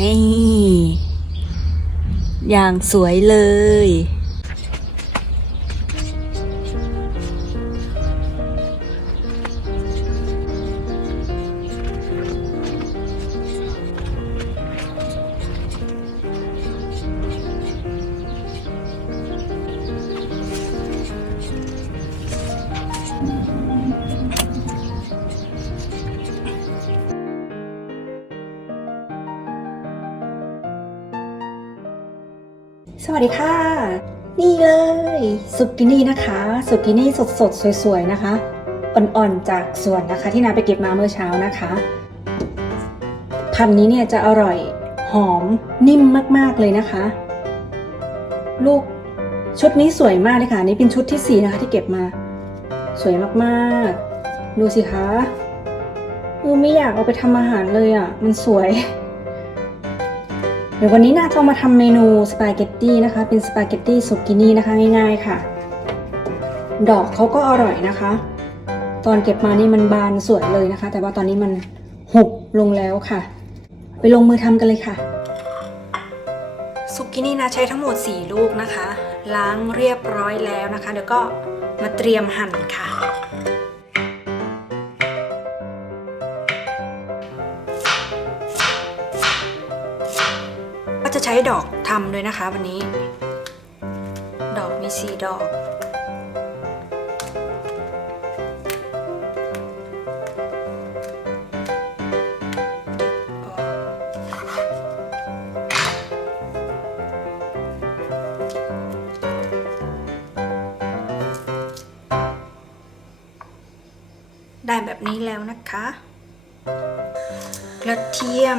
นี่ อย่างสวยเลย สวัสดีค่ะ นี่เลยสุกินี่นะคะสุกินี่สดๆสวยๆนะคะอ่อนๆจากสวนนะคะ ที่นาไปเก็บมาเมื่อเช้านะคะ พันนี้เนี่ยจะอร่อยหอมนิ่มมากๆเลยนะคะ ลูกชุดนี้สวยมากเลยค่ะนี่เป็นชุดที่สี่นะคะที่เก็บมา สวยมากๆ ดูสิคะเออไม่อยากเอาไปทำอาหารเลยอะ มันสวย เดี๋ยววันนี้นาจะมาทำเมนูสปาเกตตี้นะคะ เป็นสปาเกตตี้สุกินี่นะคะง่ายๆค่ะ ดอกเขาก็อร่อยนะคะ ตอนเก็บมานี่มันบานสวยเลยนะคะ แต่ว่าตอนนี้มันหุบลงแล้วค่ะ ไปลงมือทำกันเลยค่ะสุกินี่นะใช้ทั้งหมด 4 ลูกนะคะ ล้างเรียบร้อยแล้วนะคะ เดี๋ยวก็มาเตรียมหั่นค่ะ ใช้ดอกทำด้วยนะคะวันนี้ ดอกมีสีดอก ได้แบบนี้แล้วนะคะ กระเทียม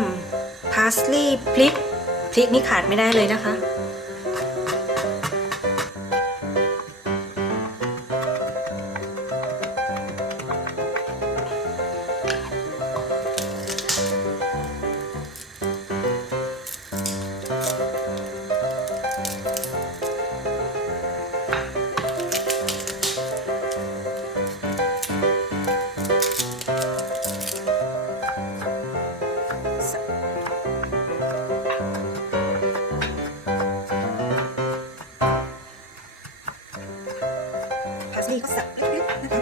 พาสลีย์พริก พริกนี่ขาดไม่ได้เลยนะคะ พาสลีย์ก็สับเล็กๆนะคะ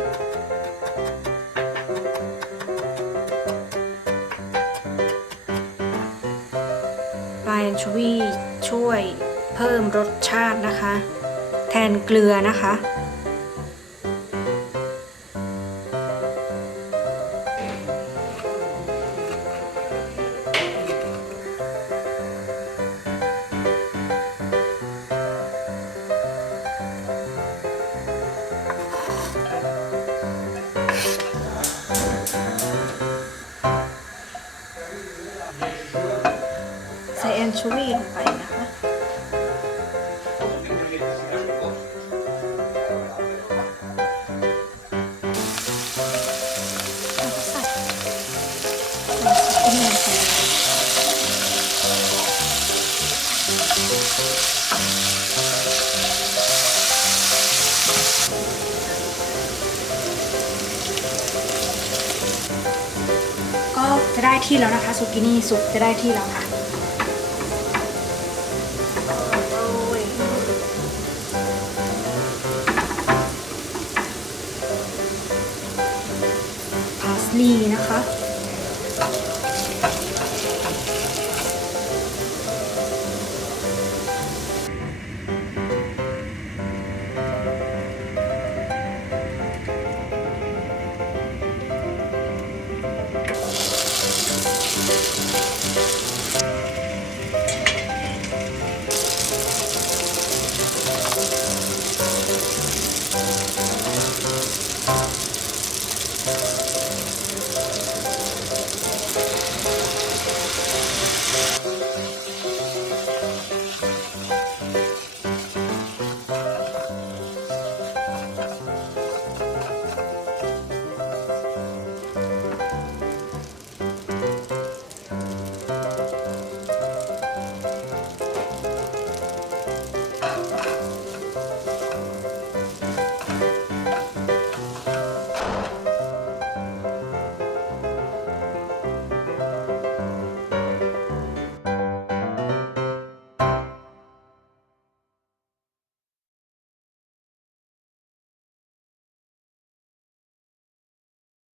ปลายแอนโชวีช่วยเพิ่มรสชาตินะคะ แทนเกลือนะคะ ใส่แอน ได้ที่แล้วนะคะซูกินี่สุกจะได้ที่แล้วค่ะพาสลีย์นะคะ Música